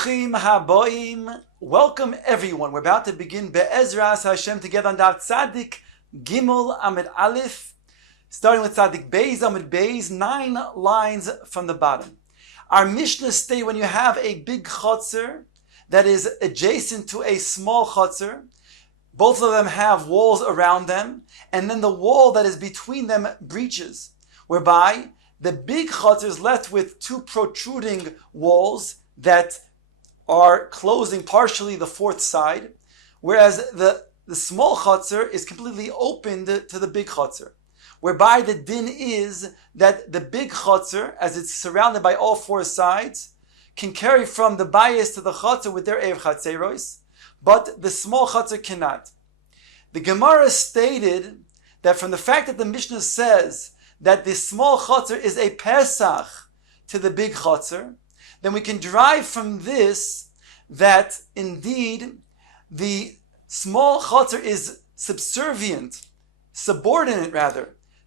Bruchim haboim. Welcome everyone. We're about to begin Be'ezras Hashem together on Daf Tzadik Gimel Amud Aleph, starting with Tzadik Beis Amud Beis, 9 lines from the bottom. Our Mishnah state when you have a big chotzer that is adjacent to a small chotzer, both of them have walls around them, and then the wall that is between them breaches, whereby the big chotzer is left with two protruding walls that are closing partially the fourth side, whereas the small chotzer is completely opened to the big chotzer, whereby the din is that the big chotzer, as it's surrounded by all four sides, can carry from the bayis to the chotzer with their erev chatzeros, but the small chotzer cannot. The Gemara stated that from the fact that the Mishnah says that the small chotzer is a pesach to the big chotzer, then we can derive from this that indeed the small chotzer is subordinate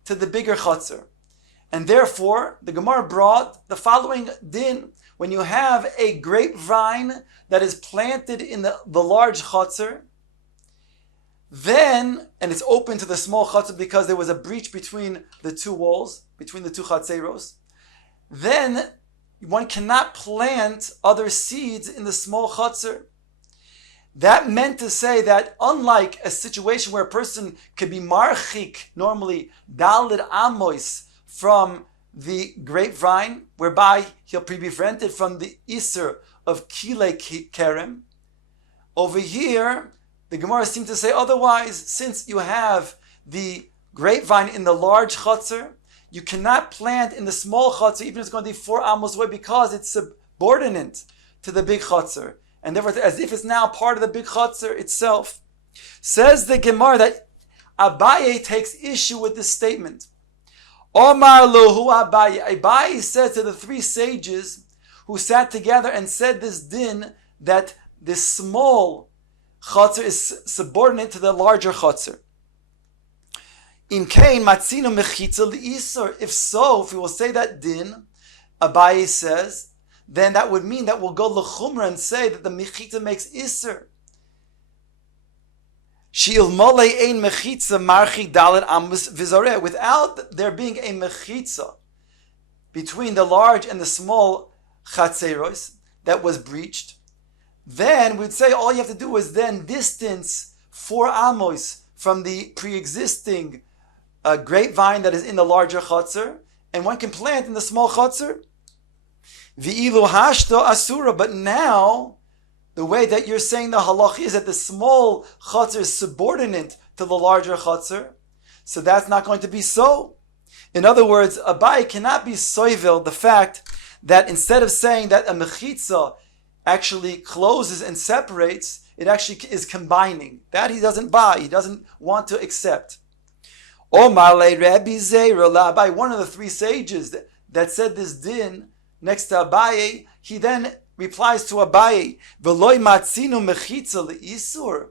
to the bigger chotzer. And therefore, the Gemara brought the following din. When you have a grapevine that is planted in the large chotzer, then, and it's open to the small chotzer because there was a breach between the two walls, between the two chatzeros, then one cannot plant other seeds in the small chotzer. That meant to say that unlike a situation where a person could be marchik, normally dalid amos, from the grapevine, whereby he'll be prevented from the iser of kile kerem, over here, the Gemara seems to say otherwise. Since you have the grapevine in the large chotzer, you cannot plant in the small chotzer, even if it's going to be 4 amos away, because it's subordinate to the big chotzer, and therefore, as if it's now part of the big chotzer itself. Says the Gemara that Abaye takes issue with this statement. Omar lohu Abaye. Abaye said to the 3 sages who sat together and said this din that the small chotzer is subordinate to the larger chotzer. If so, if we will say that din, Abaye says, then that would mean that we'll go l'chumra and say that the mechitza makes iser. Without there being a mechitza between the large and the small chatzeros that was breached, then we'd say all you have to do is then distance 4 amos from the pre-existing grapevine that is in the larger chotzer, and one can plant in the small chotzer. V'ilu hashto asura, but now the way that you're saying the halach is that the small chotzer is subordinate to the larger chotzer, so that's not going to be so. In other words, Abaye cannot be soivel the fact that instead of saying that a mechitza actually closes and separates, it actually is combining. That he doesn't buy, he doesn't want to accept. Omar Rabbi Zeira, one of the 3 sages that said this din next to Abaye, he then replies to Abaye, V'loi matzinu mechitza le'isur.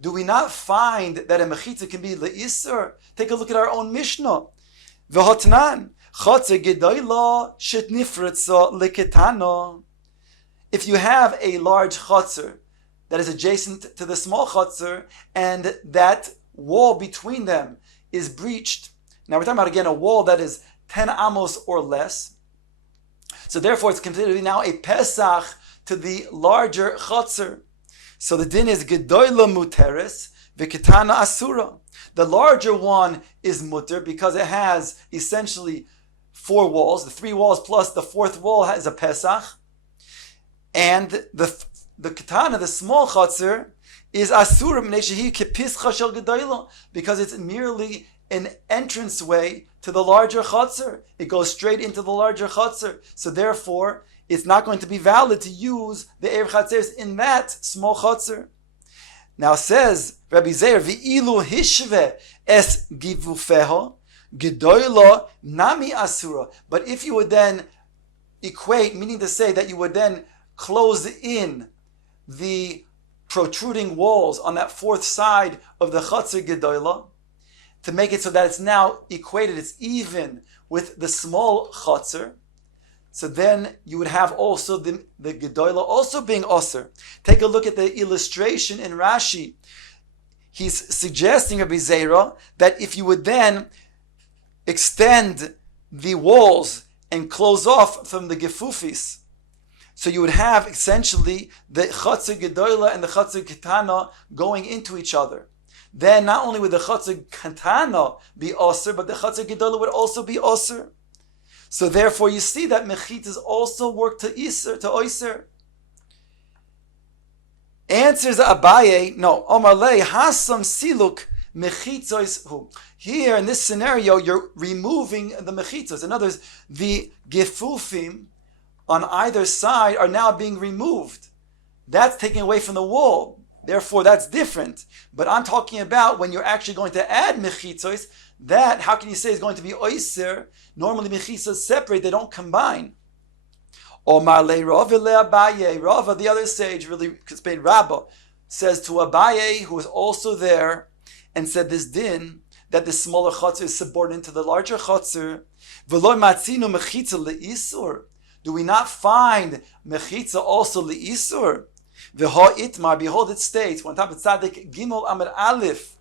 Do we not find that a mechitza can be le'isur? Take a look at our own Mishnah. V'hotnan, chotzer gedoyla shetnifritza leketano. If you have a large chotzer that is adjacent to the small chotzer, and that wall between them is breached. Now we're talking about again a wall that is 10 amos or less. So therefore it's considered now a pesach to the larger chotzer. So the din is gedoyla muteres v'ketana asura. The larger one is muter because it has essentially 4 walls. The 3 walls plus the 4th wall has a pesach. And the ketana, the small chotzer, is asura because it's merely an entranceway to the larger chotzer. It goes straight into the larger chotzer. So therefore, it's not going to be valid to use the erev chatzeros in that small chotzer. Now says Rabbi Zeir, v'ilu hishve es givufeho gedoylo nami asura. But if you would then equate, meaning to say that you would then close in the protruding walls on that 4th side of the chotzer gedoyla, to make it so that it's now equated, it's even with the small chotzer, So then you would have also the Gedola also being Osir. Take a look at the illustration in Rashi. He's suggesting, Rabbi Zera, that if you would then extend the walls and close off from the Gefufis, so you would have essentially the Chatzar Gedola and the Chatzar Ketana going into each other. Then not only would the Chatzar Ketana be Osir, but the Chatzar Gedola would also be Osir. So therefore you see that Mechitas also work to Iser, to Oiser. Answers Abaye, no, Omar Lei, Hasam Siluk Mechitzos Hu. Here in this scenario, you're removing the Mechitzos. In other words, the Gefufim on either side are now being removed. That's taking away from the wall. Therefore, that's different. But I'm talking about when you're actually going to add Mechitzos, that, how can you say is going to be Oiser? Normally Mechitzos separate, they don't combine. Omar le Rava le Abaye. Rava, the other sage, really explained Rabbah, says to Abaye, who was also there, and said this din, that the smaller chutzner is subordinate to the larger chutzner. V'lo matzinu mechitza leisur. Do we not find mechitza also leisur? V'ha itmar, behold it states, on top of Tzadik Gimel Amud Aleph,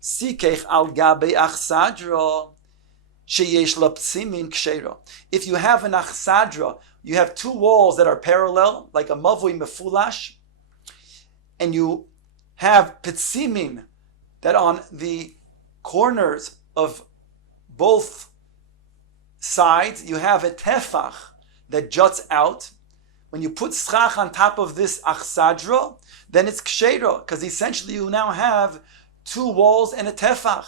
Sikech al gabe achsadra, sheyesh lapsimin ksheira. If you have an achsadra, you have two walls that are parallel, like a mavui mefulash, and you have pitsimim that on the corners of both sides, you have a tefach that juts out. When you put schach on top of this achsadra, then it's ksheira, because essentially you now have two walls and a tefach.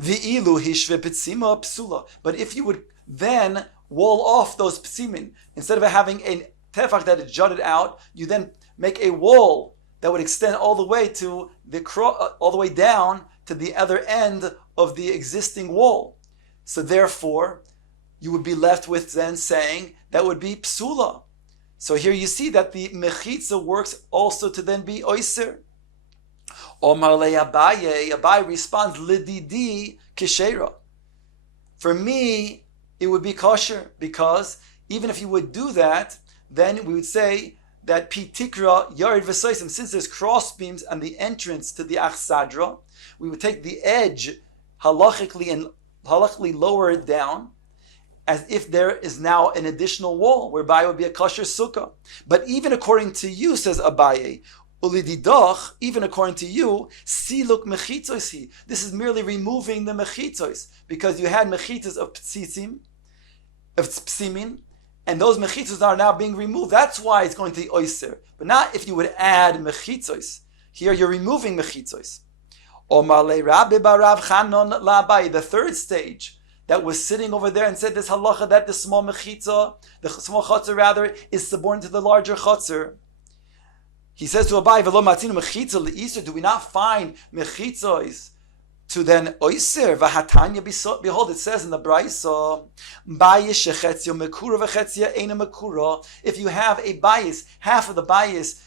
V'ilu hishve pitsima psula. But if you would then wall off those psimin, instead of having a tefach that is jutted out, you then make a wall that would extend all the way to all the way down to the other end of the existing wall. So therefore, you would be left with then saying that would be psula. So here you see that the mechitza works also to then be oiser. Omar le Abaye, Abaye responds, lididi kishera. For me, it would be kosher, because even if you would do that, then we would say that pitikra yared v'soisim, since there's cross beams on the entrance to the achsadra, we would take the edge halachically lower it down, as if there is now an additional wall, whereby it would be a kosher sukkah. But even according to you, says Abaye, ulididach, even according to you, siluk mechitzos. This is merely removing the mechitzos, because you had mechitzos of psimin, and those mechitzos are now being removed. That's why it's going to be oiser. But not if you would add mechitzos. Here you're removing mechitzos. Omar le Rabbi barav Chanon la Abaye, the third stage, that was sitting over there and said this halacha that the small mechitza, the small chotzer rather, is subordinate to the larger chotzer. He says to Abaye, "V'lo matzinu mechitza le'iser." Do we not find mechitzos to then oiser? V'hatanya, behold, it says in the Brayso, "Bayis shechetzio mekura v'chetzia eina mekura." If you have a bayis, half of the bayis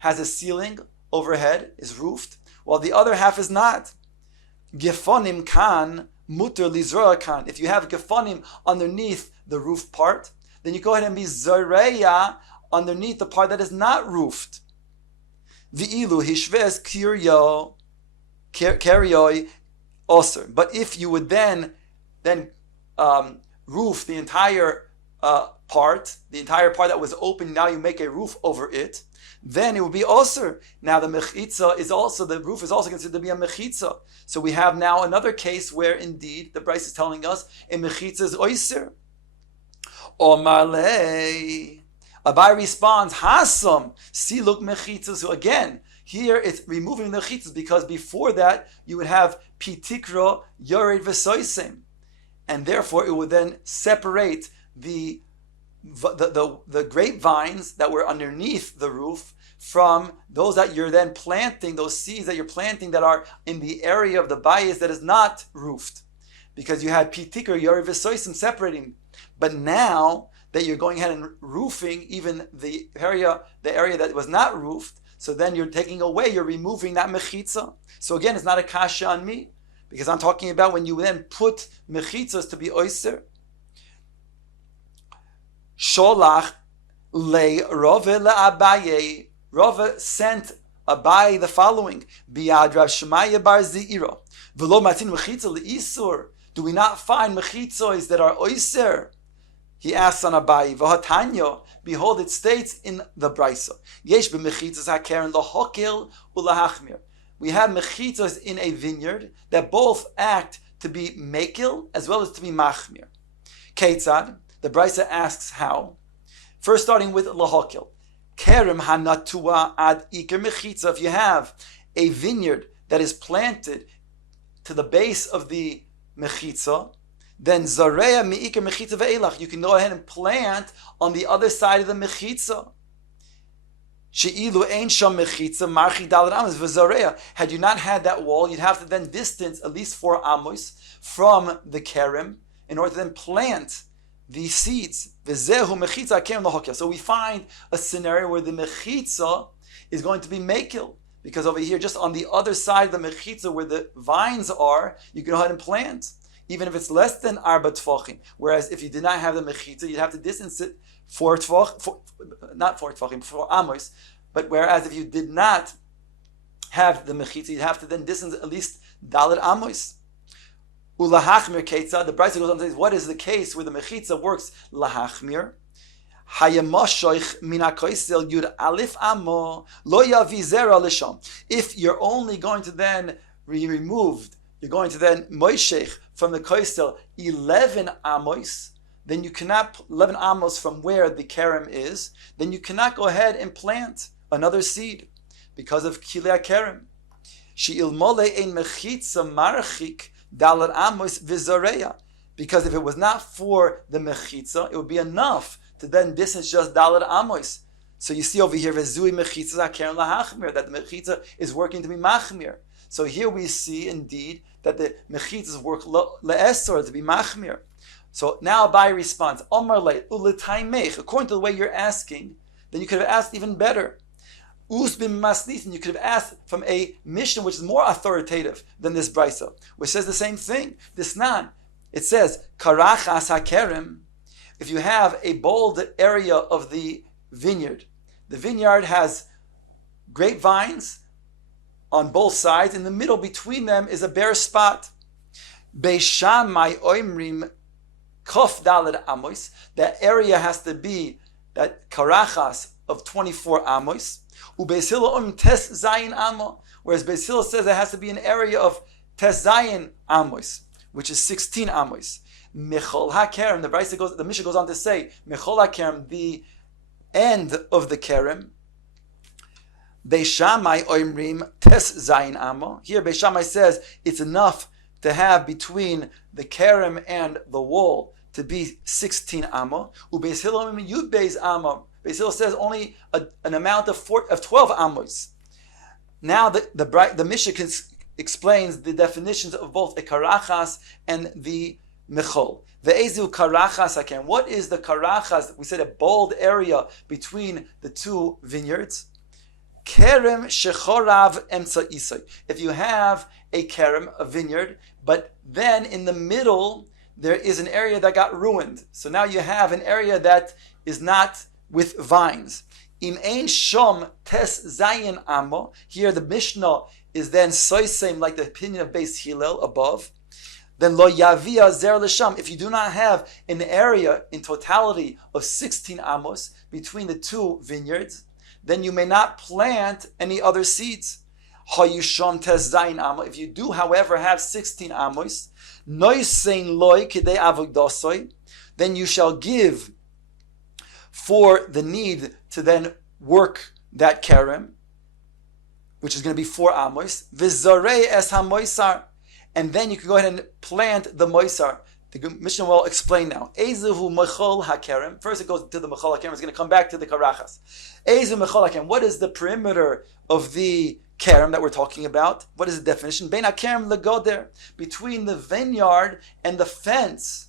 has a ceiling overhead, is roofed, while the other half is not. Gefonim kan muter lizroa kan. If you have gefonim underneath the roof part, then you go ahead and be zoreya underneath the part that is not roofed. V'ilu hishves karioi oser. But if you would then roof the entire part that was open, now you make a roof over it, then it would be oser. Now the mechitza is also, the roof is also considered to be a mechitza. So we have now another case where indeed the Bryce is telling us a mechitza is oiser. Omar le. Abaye responds, Hasam, siluk mechitzas. So again, here it's removing the mechitzas, because before that you would have pitikra yored v'soisim, and therefore it would then separate the grapevines that were underneath the roof from those that you're then planting, those seeds that you're planting that are in the area of the bayis that is not roofed, because you had pitikra yored v'soisim separating. But now that you're going ahead and roofing even the area that was not roofed, so then you're taking away, you're removing that mechitza. So again, it's not a kasha on me, because I'm talking about when you then put mechitzas to be oiser. Sholach le Rove le Abaye. Rove sent Abaye the following: Biad Rav Shemaya bar Zeira. V'lo matin mechitza leisur. Do we not find mechitzos that are oiser? He asks on Abaye. V'hatanya. Behold, it states in the Brisa. Yesh b'mechitzos hakeren lahokil ulahachmir. We have mechitzos in a vineyard that both act to be mekil as well as to be machmir. Ketzad. The Brisa asks how. First, starting with lahokil. Kerem hanatua ad iker mechitza. If you have a vineyard that is planted to the base of the mechitza, then zareya mi'iker mechitza ve'elach. You can go ahead and plant on the other side of the mechitza. She'ilu ein sham mechitza marchi dalad amos v'zareya. Had you not had that wall, you'd have to then distance at least 4 amos from the kerem in order to then plant the seeds. V'zehu mechitza kerem lahokil. So we find a scenario where the mechitza is going to be mekil. Because over here, just on the other side of the mechitza where the vines are, you can go ahead and plant. Even if it's less than arba tfachim. Whereas if you did not have the mechitza, you'd have to distance it 4 amos. But whereas if you did not have the mechitza, you'd have to then distance at least daled amos. Ulahachmir ketzad. The Brisa goes on to say, what is the case where the mechitza works lahachmir? If you're only going to then be removed, you're going to then moishech from the koisel 11 amos, then you cannot 11 amos from where the kerem is, then you cannot go ahead and plant another seed because of kilei kerem. She'ilmole ein mechitza marchik dalar amos v'zareya. Because if it was not for the mechitza, it would be enough to then distance just dalad amos. So you see over here, Vezui mechitza hakeren lahachmir, that the mechitza is working to be machmir. So here we see indeed that the mechitzas work le'esor, to be machmir. So now Abai responds, Omar leit u'letaymeich. According to the way you're asking, then you could have asked even better. Us bim masnitin, you could have asked from a mission which is more authoritative than this brisa, which says the same thing. This nan, it says karachas hakerem. If you have a bold area of the vineyard has grapevines on both sides. In the middle between them is a bare spot. Beishamai oimrim kof daled amos. That area has to be that karachas of 24 amos. Ubeis Hillel oim tes zayin amo. Whereas Beis Hillel says it has to be an area of tes zayin amos, which is 16 amos. Mechol hakerem, the Mishnah goes on to say, Mechol hakerem, the end of the kerem. Beishamai oimrim tes zayin amo. Here Beishamai says it's enough to have between the kerem and the wall to be 16 amo. Ubeis Hillel oimrim yud beis amo. Beis Hillel says only an amount of 12 amos. Now the Mishnah explains the definitions of both a karachas and the mechol. Ve'ezu karachas haken. What is the karachas? We said a bold area between the two vineyards. Kerem shechorav emtza isay. If you have a kerem, a vineyard, but then in the middle there is an area that got ruined. So now you have an area that is not with vines. Im ein shom tes zayin amo. Here the Mishnah is then soisem, like the opinion of Beis Hillel above. Then lo yavia zer l'sham. If you do not have an area in totality of 16 amos between the two vineyards, then you may not plant any other seeds. Hayusham tes zayin amo. If you do, however, have 16 amos, noisein loy kidei avodasoy, then you shall give for the need to then work that kerem, which is going to be 4 amos, v'zarei es ha-moisar, and then you can go ahead and plant the moisar. The Mishnah will explain now. Ezehu mechol ha-kerem. First it goes to the mechol ha-kerem. It's going to come back to the karachas. Ezehu mechol ha-kerem. What is the perimeter of the kerem that we're talking about? What is the definition? Bein ha-kerem legoder. Between the vineyard and the fence.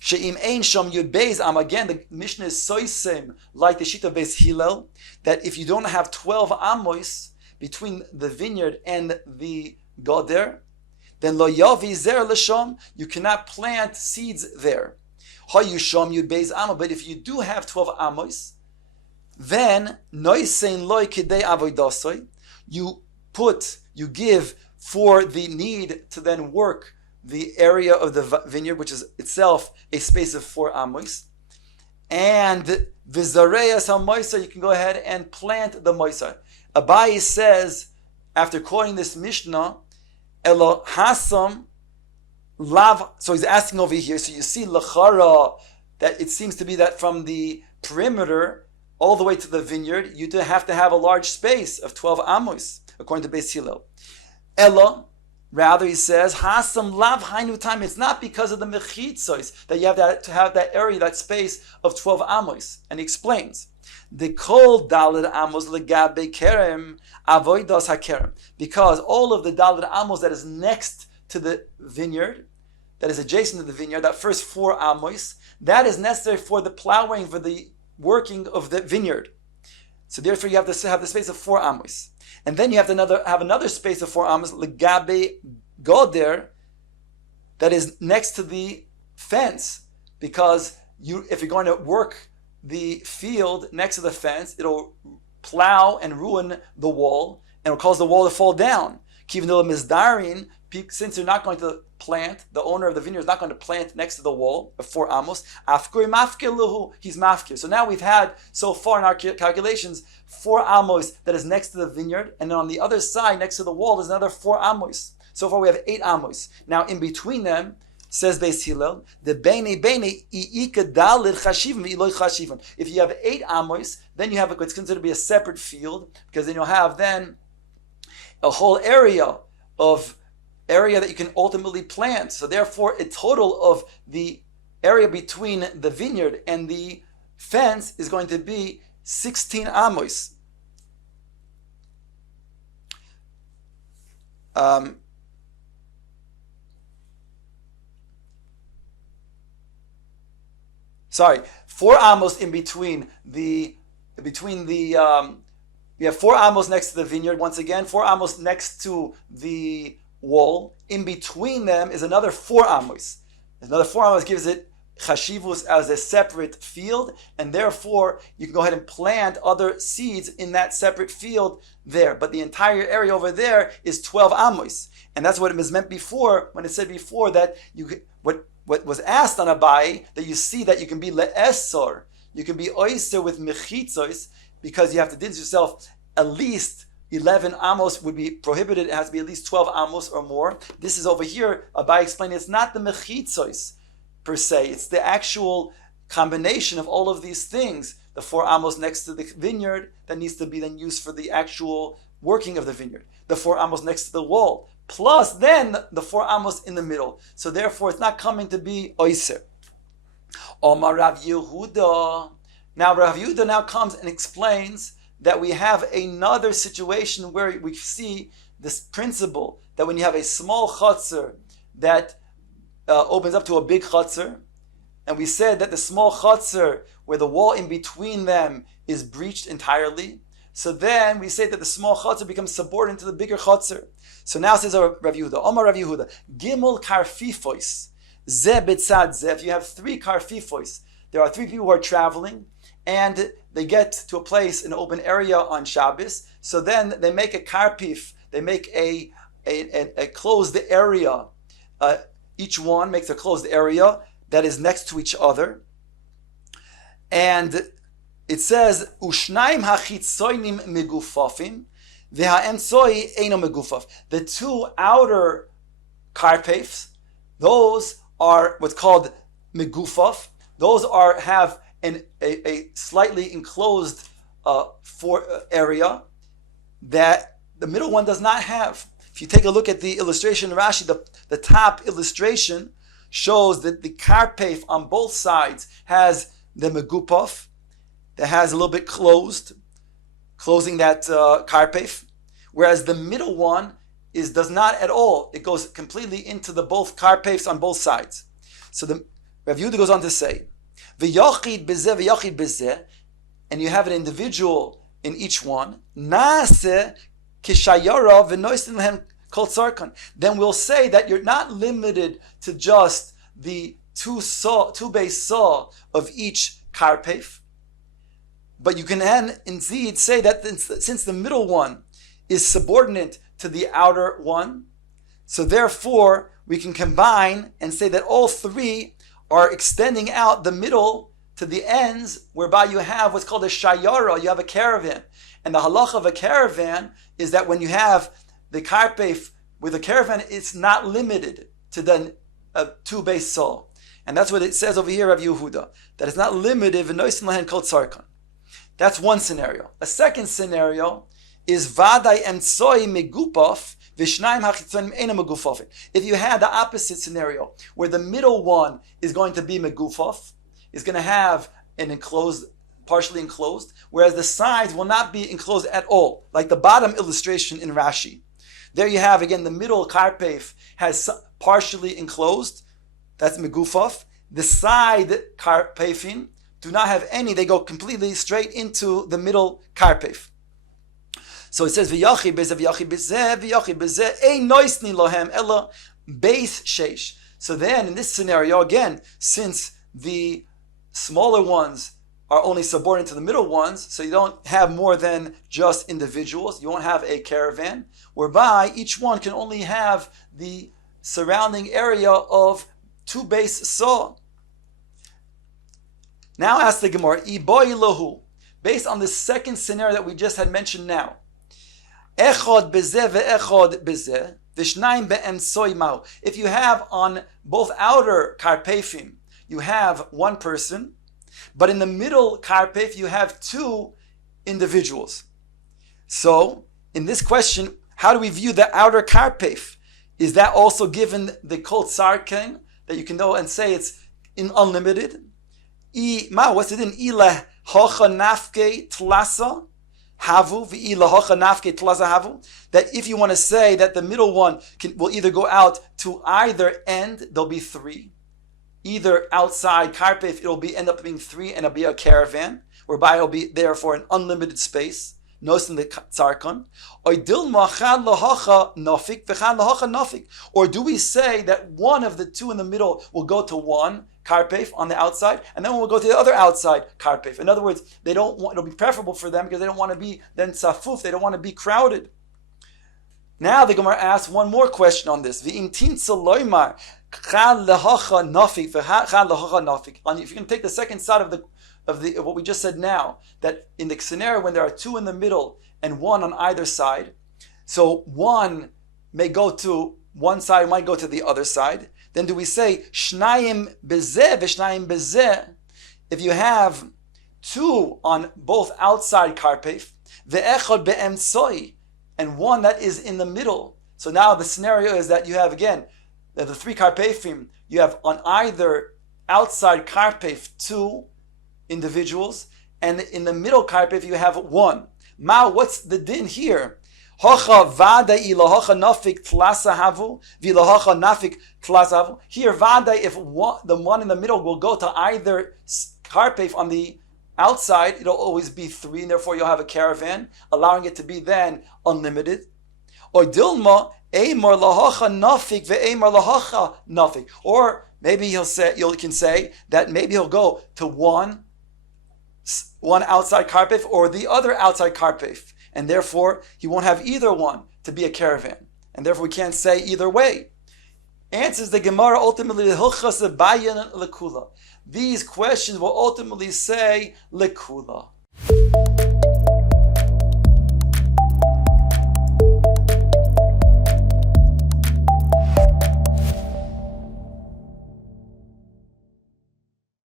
She'im ein shom yud beis am. Again, the Mishnah is soisem, like the sheet of Beis Hillel, that if you don't have 12 amos between the vineyard and the goder, then lo yavi zer l'shom, you cannot plant seeds there. Hayusham Yud Beis Amos. But if you do have 12 amos, then Noisein Loi Kidei Avoidasoi, you give for the need to then work the area of the vineyard, which is itself a space of 4 amos. And Vizareas HaMoisa, you can go ahead and plant the Moisa. Abaye says, after quoting this Mishnah, Elo Hasam Lav, so he's asking over here, so you see Lachara, that it seems to be that from the perimeter all the way to the vineyard, you do have to have a large space of 12 amos, according to Beis Hillel. Ella, rather, he says, Hasam Lav Hainu Time. It's not because of the mechitzos that you have to have that area, that space of 12 amos. And he explains, the kol daled amos legabe kerem avoidas hakerem, because all of the daled amos that is next to the vineyard, that is adjacent to the vineyard, that first 4 amos, that is necessary for the plowing, for the working of the vineyard. So therefore you have to have the space of 4 amos. And then you have to have another space of 4 amos, legabe goder, that is next to the fence, because if you're going to work the field next to the fence, it'll plow and ruin the wall, and it'll cause the wall to fall down. Since you're not going to plant, the owner of the vineyard is not going to plant next to the wall of 4 amos, he's mafkir. So now we've had, so far in our calculations, 4 amos that is next to the vineyard, and then on the other side, next to the wall, there's another 4 amos. So far we have 8 amos. Now in between them, says Beis Hillel, the bene i'ika dalid chashivim v'iloi chashivim. If you have 8 amos, then you have what's considered to be a separate field, because then you'll have then a whole area that you can ultimately plant. So therefore, a total of the area between the vineyard and the fence is going to be 16 amos. Sorry, 4 amos in between the we have 4 amos next to the vineyard. Once again, 4 amos next to the wall. In between them is another 4 amos. Another 4 amos gives it chashivus as a separate field, and therefore you can go ahead and plant other seeds in that separate field there. But the entire area over there is 12 amos, and that's what it was meant before when it said before that what was asked on Abai, that you see that you can be le'esor, you can be oyster with mechitzos, because you have to distance yourself at least 11 amos would be prohibited. It has to be at least 12 amos or more. This is over here, Abai explained, it's not the mechitzos per se, it's the actual combination of all of these things. The 4 amos next to the vineyard that needs to be then used for the actual working of the vineyard. The 4 amos next to the wall, plus then the 4 amos in the middle. So therefore it's not coming to be oiser. Omar Rav Yehuda. Now Rav Yehuda now comes and explains that we have another situation where we see this principle that when you have a small chutzner that opens up to a big chutzner, and we said that the small chutzner where the wall in between them is breached entirely, so then we say that the small chutzner becomes subordinate to the bigger chutzner. So now says Rav Yehuda, Omar Rav Yehuda, Gimel karfifois, ze betzad ze. If you have 3 karfifois, there are 3 people who are traveling, and they get to a place, an open area on Shabbos, so then they make a karpif, they make a closed area. Each one makes a closed area that is next to each other. And it says, Ushnaim hachitzoinim megufafim, v'ha'emtzoi eino megufaf. The 2 outer karpifs, those are what's called megufaf. Those have a slightly enclosed area that the middle one does not have. If you take a look at the illustration, Rashi, the top illustration shows that the karpef on both sides has the megupaf that has a little bit closing that karpef, whereas the middle one does not at all. It goes completely into the both karpefs on both sides. So the Rav Yehuda goes on to say, V'yachid bezeh, v'yachid bezeh, and you have an individual in each one. Naaseh kishayara v'noisin lehem kol tzarkan. Then we'll say that you're not limited to just the two base saw of each karpef. But you can then indeed say that since the middle one is subordinate to the outer one, so therefore we can combine and say that all three are extending out the middle to the ends, whereby you have what's called a shayara, you have a caravan. And the halacha of a caravan is that when you have the karpef with a caravan, it's not limited to the two base saw. And that's what it says over here of Yehuda, that it's not limited, v'noisen lahen kol tzarkan. That's one scenario. A second scenario is vaday emtsoi megupaf v'shnayim hachitzonim eina megufafin. If you had the opposite scenario, where the middle one is going to be megufaf, is going to have an enclosed, partially enclosed, whereas the sides will not be enclosed at all, like the bottom illustration in Rashi. There you have, again, the middle karpef has partially enclosed, that's megufaf. The side karpefin do not have any, they go completely straight into the middle karpef. So it says, v'yachi bezeh, v'yachi bezeh, v'yachi bezeh, ein noisni lohem, ella beis sheish. So then, in this scenario, again, since the smaller ones are only subordinate to the middle ones, so you don't have more than just individuals, you won't have a caravan, whereby each one can only have the surrounding area of two base saw. Now ask the Gemara, Iboi lahu, based on the second scenario that we just had mentioned now. Echod bezeh ve'echod bezeh, v'shnayim be'emtsoi ma'u. If you have on both outer karpefim, you have one person, but in the middle karpef you have two individuals. So, in this question, how do we view the outer karpef? Is that also given the kol tzarken, that you can go and say it's in unlimited? What's it in? Ila hocha nafke tlasa havu v'ila hocha nafke tlasa havu. That if you want to say that the middle one will either go out to either end, there'll be three. Either outside karpef, it'll end up being three, and it'll be a caravan, whereby it'll be there for an unlimited space. Notice in the tzarkon. Or do we say that one of the two in the middle will go to one karpef on the outside, and then we'll go to the other outside karpef? In other words, they don't want, it'll be preferable for them because they don't want to be then safuf, they don't want to be crowded. Now the Gemara asks one more question on this. If you can take the second side of what we just said now, that in the scenario when there are two in the middle and one on either side, so one may go to one side, might go to the other side, then do we say shnayim bezeh v'shnayim bezeh? If you have two on both outside karpef, ve'echad be'emtsoi, and one that is in the middle. So now the scenario is that you have, again, the three karpefim, you have on either outside karpef two individuals, and in the middle karpef you have one. What's the din here? Hocha vada ila hocha nafik tlasa havu v'ila hocha nafik tlasa havu. Here vada, if the one in the middle will go to either karpef on the outside, it'll always be three, and therefore you'll have a caravan, allowing it to be then unlimited. Or dilma eimar lahacha nafik ve'eimar lahacha nafik. Or maybe you can say that maybe he'll go to one outside karpef or the other outside karpef, and therefore he won't have either one to be a caravan, and therefore we can't say either way. Answers the Gemara ultimately hilchas bayan lekula. These questions will ultimately say lekula.